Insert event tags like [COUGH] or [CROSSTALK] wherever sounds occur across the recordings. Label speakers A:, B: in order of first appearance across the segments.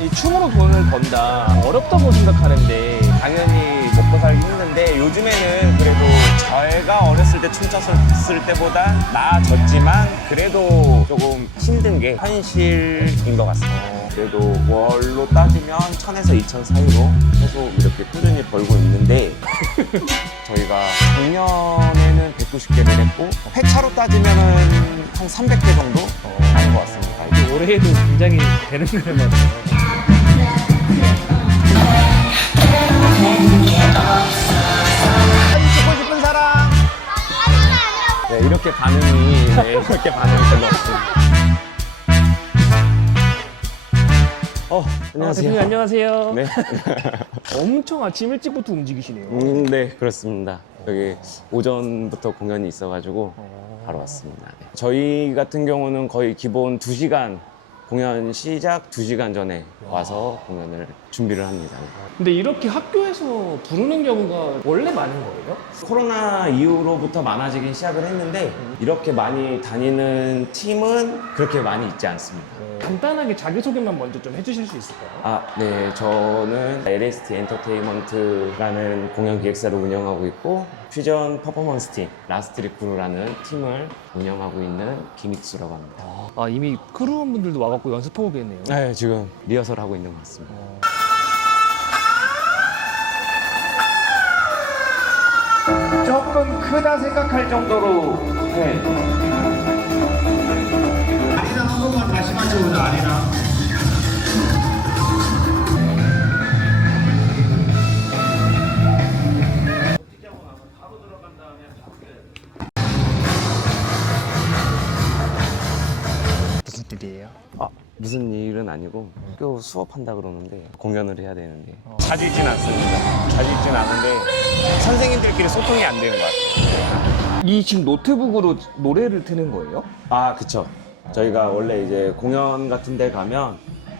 A: 이 춤으로 돈을 번다 어렵다고 생각하는데
B: 당연히 먹고 살기 힘든데 요즘에는 그래도 저희가 어렸을 때 춤췄을 때보다 나아졌지만 그래도 조금 힘든 게 현실인 것 같습니다. 그래도 월로 따지면 1000에서 2000 사이로 계속 이렇게 꾸준히 벌고 있는데 [LAUGHS] 저희가 작년에는 190개를 했고 회차로 따지면은 한 300개 정도 하는 것 같습니다.
A: 이 올해에도 굉장히 되는 걸 같아요.
B: 이렇게 반응이, 네, 이렇게 반응이 별로 없습니다. 어,
A: 아,
B: 안녕하세요.
A: 대표님 안녕하세요.
B: 네. [LAUGHS]
A: 엄청 아침 일찍부터 움직이시네요.
B: 음, 네, 그렇습니다. 여기 오전부터 공연이 있어가지고
A: 어.
B: 바로 왔습니다. 네. 저희 같은 경우는 거의 기본 2시간, 공연 시작 2시간 전에 와서 공연을 준비를 합니다.
A: 근데 이렇게 학교에서 부르는 경우가 원래 많은 거예요?
B: 코로나 이후로부터 많아지긴 시작을 했는데 이렇게 많이 다니는 팀은 그렇게 많이 있지 않습니다.
A: 간단하게 자기소개만 먼저 좀 해주실 수 있을까요?
B: 아, 네. 저는 LST 엔터테인먼트라는 공연 기획사를 운영하고 있고 퓨전 퍼포먼스 팀, 라스트 리 크루라는 팀을 운영하고 있는 김익수라고 합니다.
A: 아 이미 크루원분들도 와갖고 연습하고 계네요.
B: 네, 지금 리허설 하고 있는 것 같습니다.
C: 조금 크다 생각할 정도로 해.
B: 아니고 학교 수업한다 그러는데 공연을 해야 되는데 자주 있진 않습니다. 자주 있진 않은데 선생님들끼리 소통이 안 되는 것 같아요.
A: 이 지금 노트북으로 노래를 트는 거예요?
B: 아, 그쵸. 저희가 원래 이제 공연 같은 데 가면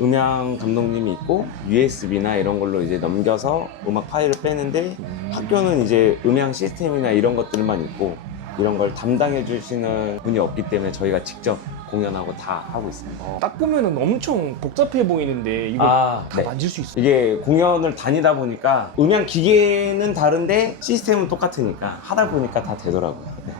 B: 음향 감독님이 있고 USB나 이런 걸로 이제 넘겨서 음악 파일을 빼는데 학교는 이제 음향 시스템이나 이런 것들만 있고 이런 걸 담당해 주시는 분이 없기 때문에 저희가 직접 공연하고 다 하고 있습니다.
A: 딱 보면은 엄청 복잡해 보이는데 이거
B: 아,
A: 다
B: 네.
A: 만질 수 있어요?
B: 이게 공연을 다니다 보니까 음향 기계는 다른데 시스템은 똑같으니까 하다 보니까 다 되더라고요. 네.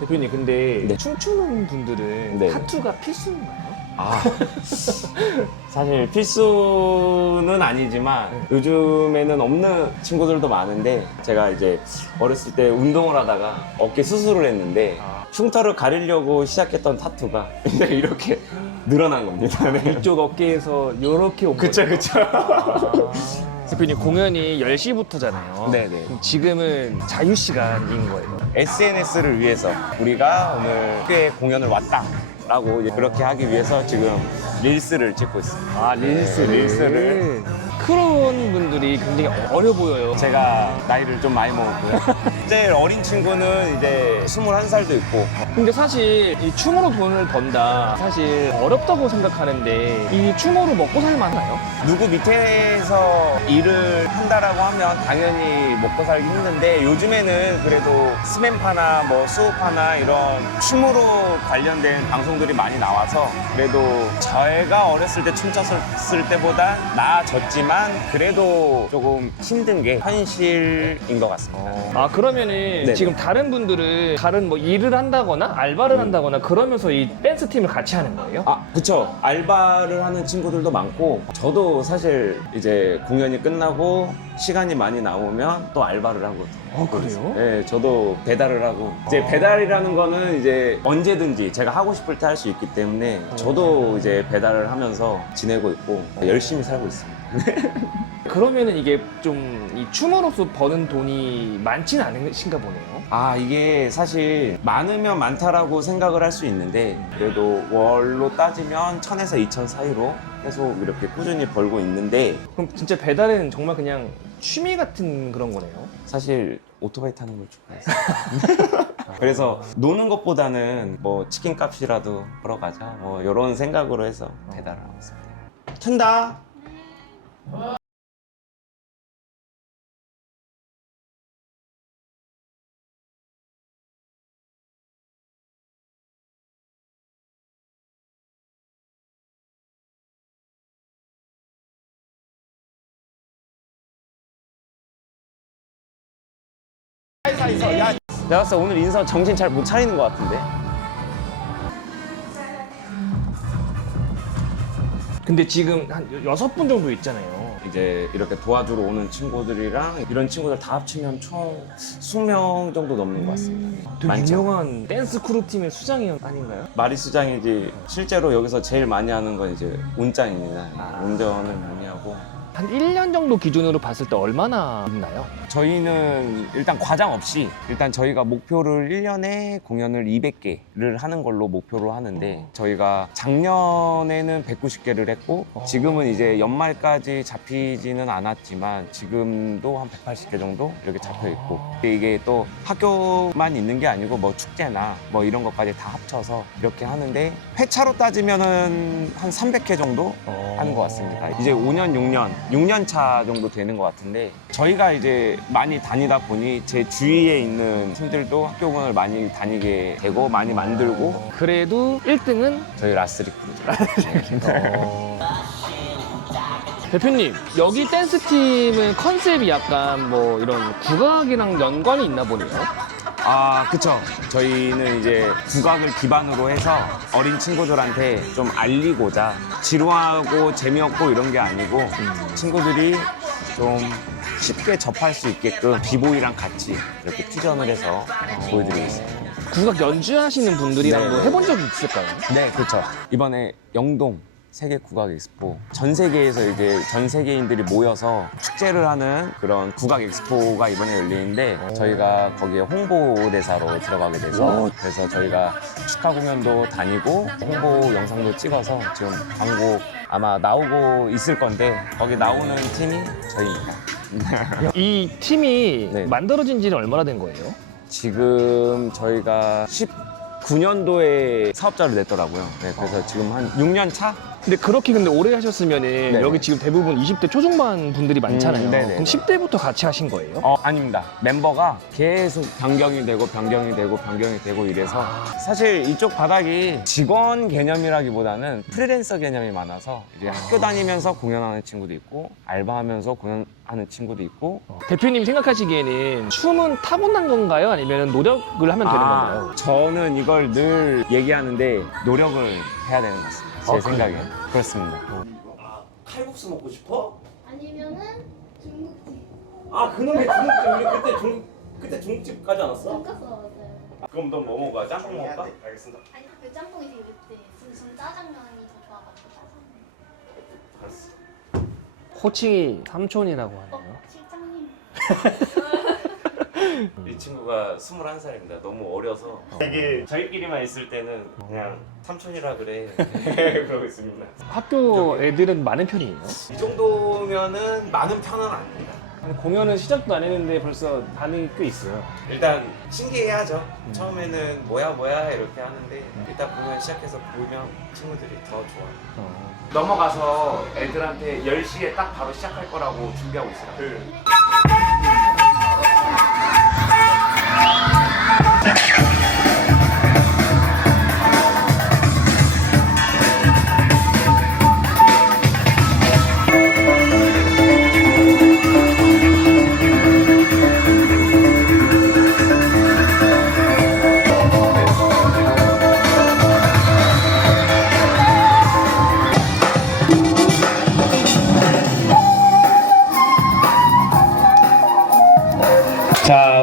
A: 대표님 근데
B: 네.
A: 춤추는 분들은
B: 네.
A: 타투가 필수인가요?
B: 아, [LAUGHS] 사실 필수는 아니지만 요즘에는 없는 친구들도 많은데 제가 이제 어렸을 때 운동을 하다가 어깨 수술을 했는데
A: 아.
B: 흉터를 가리려고 시작했던 타투가 이제 이렇게 늘어난 겁니다. 네.
A: 이쪽 어깨에서 이렇게 온
B: 그쵸? 그쵸.
A: 아. [LAUGHS] 대표님 공연이 10시부터잖아요.
B: 네네.
A: 지금은 자유 시간인 거예요.
B: SNS를 위해서 우리가 오늘 꽤 공연을 왔다 라고 그렇게 하기 위해서 지금 릴스를 찍고 있습니다.
A: 아
B: 릴스를. 네, 릴스를.
A: 크로원 분들이 굉장히 어려 보여요.
B: 제가 나이를 좀 많이 먹었고요. [LAUGHS] 제일 어린 친구는 이제 21살도 있고
A: 근데 사실 이 춤으로 돈을 번다 사실 어렵다고 생각하는데 이 춤으로 먹고 살만하나요?
B: 누구 밑에서 일을 한다라고 하면 당연히 먹고 살기 힘든데 요즘에는 그래도 스맨파나 뭐 수호파나 이런 춤으로 관련된 방송들이 많이 나와서 그래도 저희가 어렸을 때 춤췄을 때보다 나아졌지만 그래도 조금 힘든 게 현실인 것 같습니다.
A: 아 그러면은
B: 네네.
A: 지금 다른 분들은 다른 뭐 일을 한다거나 알바를 한다거나 그러면서 이 댄스 팀을 같이 하는 거예요?
B: 아, 그쵸. 알바를 하는 친구들도 많고, 저도 사실 이제 공연이 끝나고 시간이 많이 남으면 또 알바를 하거든요.
A: 아, 그래요?
B: 네, 저도 배달을 하고. 이제 배달이라는 거는 이제 언제든지 제가 하고 싶을 때 할 수 있기 때문에 저도 이제 배달을 하면서 지내고 있고, 열심히 살고 있습니다. [LAUGHS]
A: 그러면은 이게 좀 이 춤으로서 버는 돈이 많지는 않으신가 보네요.
B: 아, 이게 사실 많으면 많다라고 생각을 할 수 있는데, 그래도 월로 따지면 1000에서 2000 사이로 계속 이렇게 꾸준히 벌고 있는데,
A: 그럼 진짜 배달은 정말 그냥 취미 같은 그런 거네요.
B: 사실 오토바이 타는 걸 좋아해서 [LAUGHS] 그래서 노는 것보다는 뭐 치킨 값이라도 벌어 가자 뭐 이런 생각으로 해서 배달을 하고 있습니다. 튼다. 사이사이서 야 내가 봤을 오늘 인선 정신 잘 못 차리는 것 같은데
A: 근데 지금 한 6분 정도 있잖아요.
B: 이제 이렇게 도와주러 오는 친구들이랑 이런 친구들 다 합치면 총 20명 정도 넘는 것 같습니다.
A: 되게
B: 많죠?
A: 유명한 댄스 크루 팀의 수장이 아닌가요?
B: 마리 수장이지 실제로 여기서 제일 많이 하는 건 이제 운전입니다.
A: 아.
B: 운전을 많이 하고
A: 한 1년 정도 기준으로 봤을 때 얼마나 있나요?
B: 저희는 일단 과장 없이 일단 저희가 목표를 1년에 공연을 200개를 하는 걸로 목표로 하는데 저희가 작년에는 190개를 했고 지금은 이제 연말까지 잡히지는 않았지만 지금도 한 180개 정도 이렇게 잡혀 있고 이게 또 학교만 있는 게 아니고 뭐 축제나 뭐 이런 것까지 다 합쳐서 이렇게 하는데 회차로 따지면은 한 300회 정도 하는 것 같습니다. 이제 5년, 6년, 6년 차 정도 되는 것 같은데 저희가 이제 많이 다니다 보니 제 주위에 있는 팀들도 학교군을 많이 다니게 되고 많이 만들고
A: 그래도 1등은
B: 저희 라스리크루죠.
A: 대표님 여기 댄스 팀은 컨셉이 약간 뭐 이런 국악이랑 연관이 있나 보네요.
B: 아, 그쵸. 저희는 이제 국악을 기반으로 해서 어린 친구들한테 좀 알리고자 지루하고 재미없고 이런 게 아니고 친구들이 좀 쉽게 접할 수 있게끔 비보이랑 같이 이렇게 퓨전을 해서 보여드리고 있습니다.
A: 국악 연주하시는 분들이랑
B: 네.
A: 뭐 해본 적이 있을까요?
B: 네, 그렇죠. 이번에 영동 세계 국악 엑스포 전 세계에서 이제 전 세계인들이 모여서 축제를 하는 그런 국악 엑스포가 이번에 열리는데 저희가 거기에 홍보대사로 들어가게 돼서 그래서 저희가 축하 공연도 다니고 홍보 영상도 찍어서 지금 광고 아마 나오고 있을 건데 거기 나오는 팀이 저희입니다. [LAUGHS]
A: 이 팀이
B: 네.
A: 만들어진 지는 얼마나 된 거예요?
B: 지금 저희가 19년도에 사업자를 냈더라고요. 네, 그래서 지금 한 6년 차?
A: 근데 그렇게 근데 오래 하셨으면은
B: 네.
A: 여기 지금 대부분 20대 초중반 분들이 많잖아요.
B: 음, 네네.
A: 그럼 10대부터 같이 하신 거예요?
B: 어, 아닙니다. 멤버가 계속 변경이 되고 변경이 되고 변경이 되고 이래서 사실 이쪽 바닥이 직원 개념이라기보다는 프리랜서 개념이 많아서 이제 학교 다니면서 공연하는 친구도 있고 알바하면서 공연하는 친구도 있고
A: 대표님 생각하시기에는 춤은 타고난 건가요? 아니면 노력을 하면 되는
B: 아,
A: 건가요?
B: 저는 이걸 늘 얘기하는데 노력을 해야 되는 것 같습니다. 제
A: 아,
B: 생각에
A: 그래요?
B: 그렇습니다.
D: 칼국수 먹고 싶어?
E: 아니면은 중국집
D: 아 그놈의 중국집 우리 그때 중 그때 중국집 가지 않았어?
E: 먹었어요.
D: 그럼 너뭐 먹어? 짬뽕 먹을까? 알겠습니다.
E: 아니 그 짬뽕이 되게 맵대. 근데 저는 짜장면이 더 좋아가지고 짜장면.
D: 알았어.
A: 호칭이 삼촌이라고
E: 어
A: 하네요.
E: 실장님. [LAUGHS]
D: 이 친구가 21살입니다. 너무 어려서 이게 저희끼리만 있을 때는 그냥 삼촌이라 그래 [LAUGHS] 그러고 있습니다.
A: 학교 애들은 많은 편이에요?
D: 이 정도면은 많은 편은 아닙니다.
A: 아니, 공연은 시작도 안 했는데 벌써 반응이 꽤 있어요.
D: 일단 신기해하죠. 처음에는 뭐야 뭐야 이렇게 하는데 일단 공연 시작해서 보면 친구들이 더 좋아요. 넘어가서 애들한테 10시에 딱 바로 시작할 거라고 준비하고 있어요.
C: 자,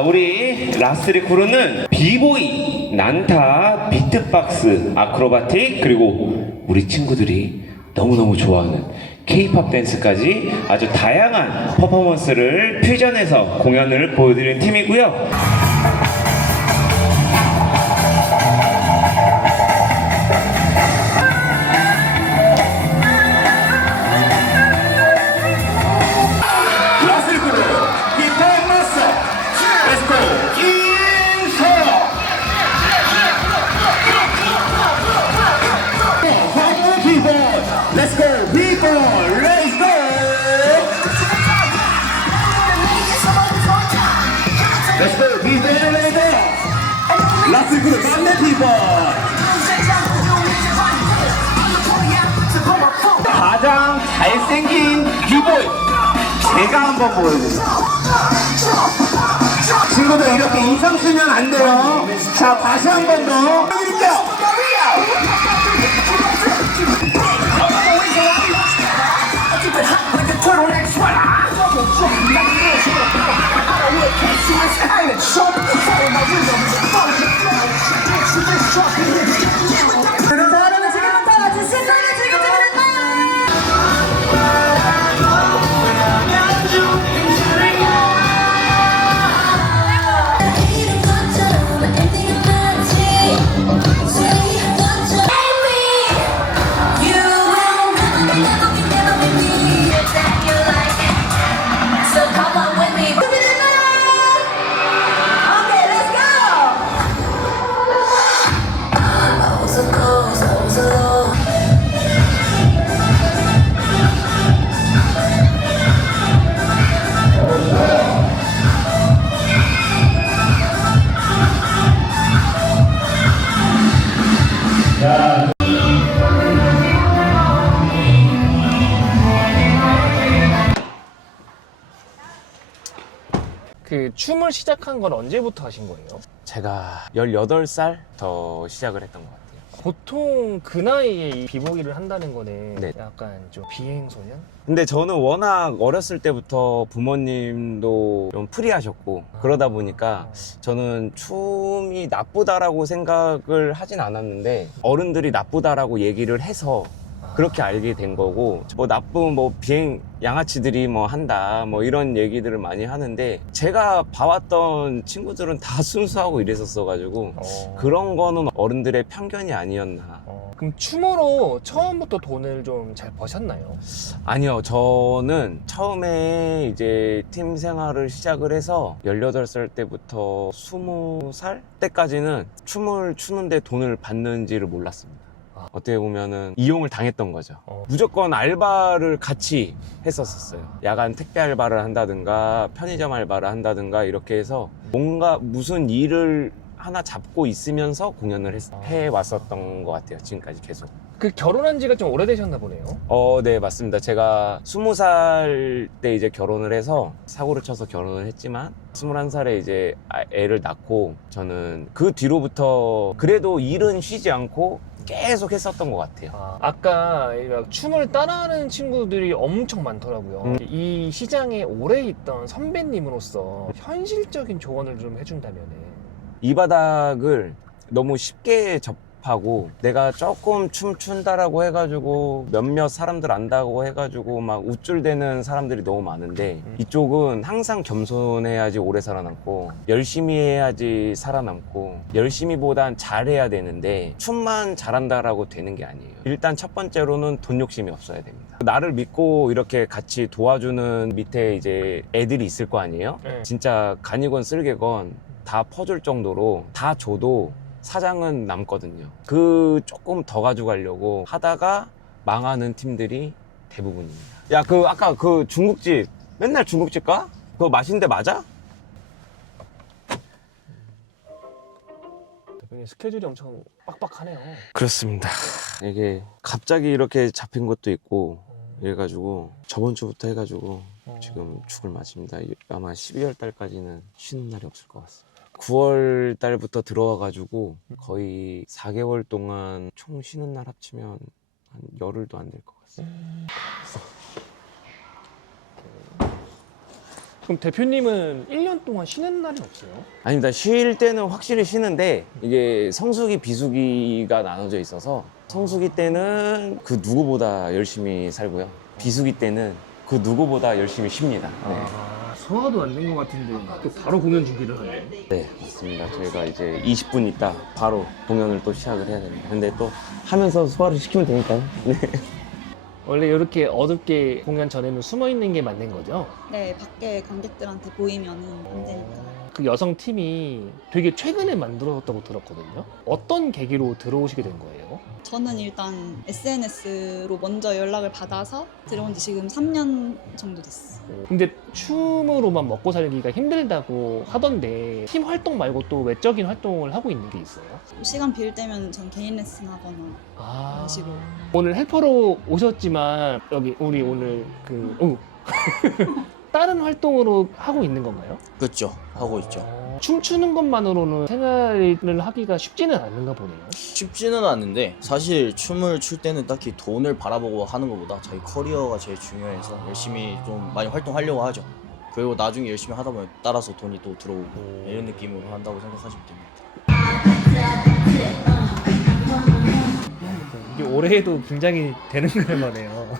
C: 우리 라스리 코르는 비보이, 난타, 비트박스, 아크로바틱, 그리고 우리 친구들이 너무너무 좋아하는 케이팝 댄스까지 아주 다양한 퍼포먼스를 퓨전해서 공연을 보여드리는 팀이고요. 그룹 people! 가장 잘생긴 비보이 제가 한번 보여드릴게요 친구들 이렇게 이상 쓰면 안 돼요. 자, 다시 한 번 더. 드릴게요.
A: 시작한 건 언제부터 하신 거예요?
B: 제가 18살부터 시작을 했던 것 같아요.
A: 보통 그 나이에 이 비보기를 한다는 거는
B: 네.
A: 약간 좀 비행소년?
B: 근데 저는 워낙 어렸을 때부터 부모님도 좀 프리하셨고 그러다 보니까 저는 춤이 나쁘다라고 생각을 하진 않았는데 어른들이 나쁘다라고 얘기를 해서 그렇게 알게 된 거고 뭐 나쁜 뭐 비행 양아치들이 뭐 한다 뭐 이런 얘기들을 많이 하는데 제가 봐왔던 친구들은 다 순수하고 이랬었어 가지고
A: 어.
B: 그런 거는 어른들의 편견이 아니었나
A: 어. 그럼 춤으로 처음부터 돈을 좀 잘 버셨나요?
B: 아니요, 저는 처음에 이제 팀 생활을 시작을 해서 18살 때부터 20살 때까지는 춤을 추는데 돈을 받는지를 몰랐습니다.
A: 아.
B: 어떻게 보면은 이용을 당했던 거죠.
A: 어.
B: 무조건 알바를 같이 했었었어요. 야간 택배 알바를 한다든가 편의점 알바를 한다든가 이렇게 해서 뭔가 무슨 일을 하나 잡고 있으면서 공연을 했- 해왔었던 것 같아요. 지금까지 계속.
A: 그 결혼한 지가 좀 오래되셨나 보네요.
B: 어, 네, 맞습니다. 제가 스무 살 때 이제 결혼을 해서 사고를 쳐서 결혼을 했지만 스물한 살에 이제 아- 애를 낳고 저는 그 뒤로부터 그래도 일은 쉬지 않고 계속 했었던 것 같아요.
A: 아, 막 춤을 따라하는 친구들이 엄청 많더라고요.
B: 음.
A: 이 시장에 오래 있던 선배님으로서 현실적인 조언을 좀 해준다면은
B: 이 바닥을 너무 쉽게 접 하고 내가 조금 춤춘다라고 해가지고 몇몇 사람들 안다고 해가지고 막 우쭐대는 사람들이 너무 많은데
A: 음.
B: 이쪽은 항상 겸손해야지 오래 살아남고 열심히 해야지 살아남고 열심히보단 잘해야 되는데 춤만 잘한다라고 되는 게 아니에요 일단 첫 번째로는 돈 욕심이 없어야 됩니다 나를 믿고 이렇게 같이 도와주는 밑에 이제 애들이 있을 거 아니에요
A: 네.
B: 진짜 간이건 쓸개건 다 퍼줄 정도로 다 줘도 사장은 남거든요. 그 조금 더 가져가려고 하다가 망하는 팀들이 대부분입니다. 야, 그 아까 그 중국집 맨날 중국집 가? 그거 맛있는데 맞아?
A: 대표님 스케줄이 엄청 빡빡하네요.
B: 그렇습니다. 이게 갑자기 이렇게 잡힌 것도 있고 이래가지고 저번 주부터 해가지고 지금 죽을 맛입니다. 아마 12월 달까지는 쉬는 날이 없을 것 같습니다. 9월 달부터 들어와가지고 거의 4개월 동안 총 쉬는 날 합치면 한 열흘도 안 될 것 같습니다.
A: 그럼 대표님은 1년 동안 쉬는 날이 없어요?
B: 아닙니다. 쉴 때는 확실히 쉬는데 이게 성수기 비수기가 나눠져 있어서 성수기 때는 그 누구보다 열심히 살고요. 비수기 때는 그 누구보다 열심히 쉽니다. 네.
A: 아, 소화도 안 된 것 같은데 또 바로 공연 준비를 하네요.
B: 네, 맞습니다. 저희가 이제 20분 있다 바로 공연을 또 시작을 해야 됩니다. 근데 또 하면서 소화를 시키면 되니까요. [LAUGHS] 네.
A: 원래 이렇게 어둡게 공연 전에는 숨어 있는 게 맞는 거죠?
F: 네, 밖에 관객들한테 보이면은 안 되니까.
A: 그 여성 팀이 되게 최근에 만들어졌다고 들었거든요. 어떤 계기로 들어오시게 된 거예요?
F: 저는 일단 SNS로 먼저 연락을 받아서 들어온 지 지금 3년 정도 됐어.
A: 근데 춤으로만 먹고 살기가 힘들다고 하던데 팀 활동 말고 또 외적인 활동을 하고 있는 게 있어요?
F: 시간 비울 때면 전 개인 레슨 하거나
A: 아
F: 그런 식으로.
A: 오늘 헬퍼로 오셨지만 여기 우리 오늘 그 어. [LAUGHS] 다른 활동으로 하고 있는 건가요?
G: 그렇죠. 하고 있죠.
A: 어. 춤추는 것만으로는 생활을 하기가 쉽지는 않는가 보네요.
G: 쉽지는 않은데 사실 춤을 출 때는 딱히 돈을 바라보고 하는 것보다 자기 커리어가 제일 중요해서 열심히 좀 많이 활동하려고 하죠. 그리고 나중에 열심히 하다 보면 따라서 돈이 또 들어오고 이런 느낌으로 한다고 생각하시면 됩니다.
A: 이게 올해 해도 굉장히 되는 [LAUGHS] 거네요.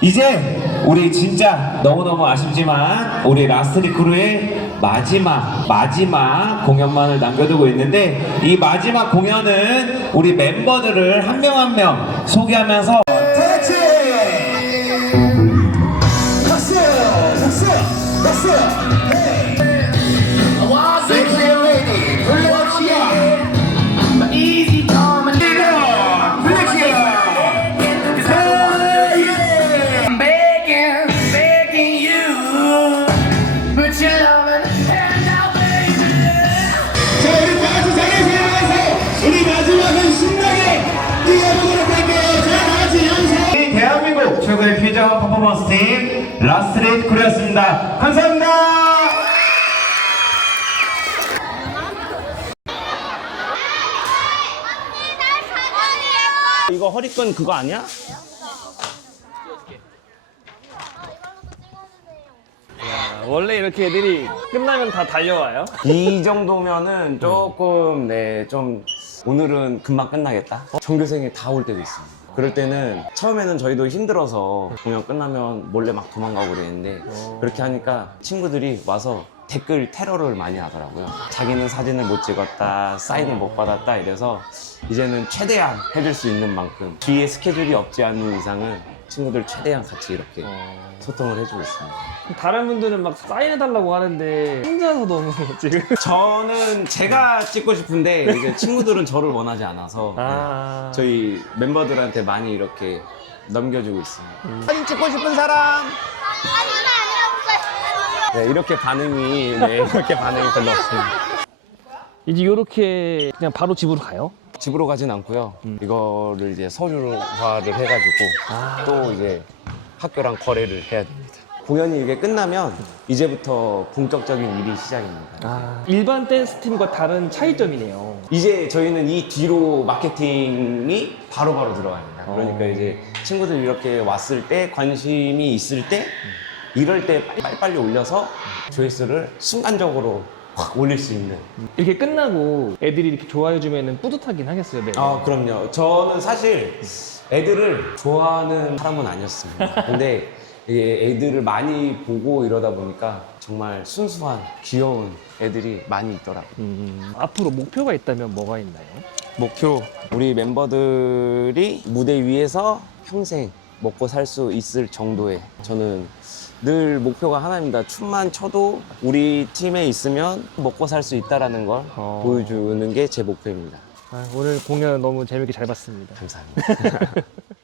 H: 이제 우리 진짜 너무너무 아쉽지만 우리 라스트 크루의 마지막 마지막 공연만을 남겨두고 있는데 이 마지막 공연은 우리 멤버들을 한 명 한 명 소개하면서 라스트 크루였습니다 감사합니다
B: 이거 허리끈 그거 아니야?
A: 원래 이렇게 애들이 끝나면 다 달려와요.
B: 이 정도면은 조금 네좀 오늘은 금방 끝나겠다. 전교생이 다 올 때도 있습니다. 그럴 때는 처음에는 저희도 힘들어서 공연 끝나면 몰래 막 도망가고 그랬는데 그렇게 하니까 친구들이 와서 댓글 테러를 많이 하더라고요. 자기는 사진을 못 찍었다, 사인을 못 받았다 이래서 이제는 최대한 해줄 수 있는 만큼 뒤에 스케줄이 없지 않은 이상은 친구들 최대한 같이 이렇게 소통을 해주고 있습니다.
A: 다른 분들은 막 사인해달라고 하는데 혼자서 너무 [LAUGHS] 지금.
B: 저는 제가 찍고 싶은데 이제 친구들은 저를 원하지 않아서
A: 아.
B: 저희 멤버들한테 많이 이렇게 넘겨주고 있습니다. 사진 찍고 싶은 사람? 네, 이렇게 반응이 네, 이렇게 반응이 별로 없습니다.
A: 이제 이렇게 그냥 바로 집으로 가요?
B: 집으로 가진 않고요. 이거를 이제 서류화를 해가지고 또 이제 학교랑 거래를 해야 됩니다. 공연이 이게 끝나면 이제부터 본격적인 일이 시작입니다.
A: 아. 일반 댄스 팀과 다른 차이점이네요.
B: 이제 저희는 이 뒤로 마케팅이 바로바로 들어갑니다. 그러니까
A: 어.
B: 이제 친구들 이렇게 왔을 때 관심이 있을 때 이럴 때 빨리빨리 올려서 조회수를 순간적으로 확 올릴 수 있는.
A: 이렇게 끝나고 애들이 이렇게 좋아해주면 뿌듯하긴 하겠어요, 매번.
B: 아 그럼요. 저는 사실 애들을 좋아하는 사람은 아니었습니다. [LAUGHS] 근데 이게 애들을 많이 보고 이러다 보니까 정말 순수한 귀여운 애들이 많이 있더라고요.
A: 음, 앞으로 목표가 있다면 뭐가 있나요?
B: 목표 우리 멤버들이 무대 위에서 평생 먹고 살 수 있을 정도의 저는 늘 목표가 하나입니다. 춤만 춰도 우리 팀에 있으면 먹고 살 수 있다라는 걸
A: 어.
B: 보여주는 게 제 목표입니다.
A: 아, 오늘 공연 너무 재밌게 잘 봤습니다.
B: 감사합니다. [LAUGHS]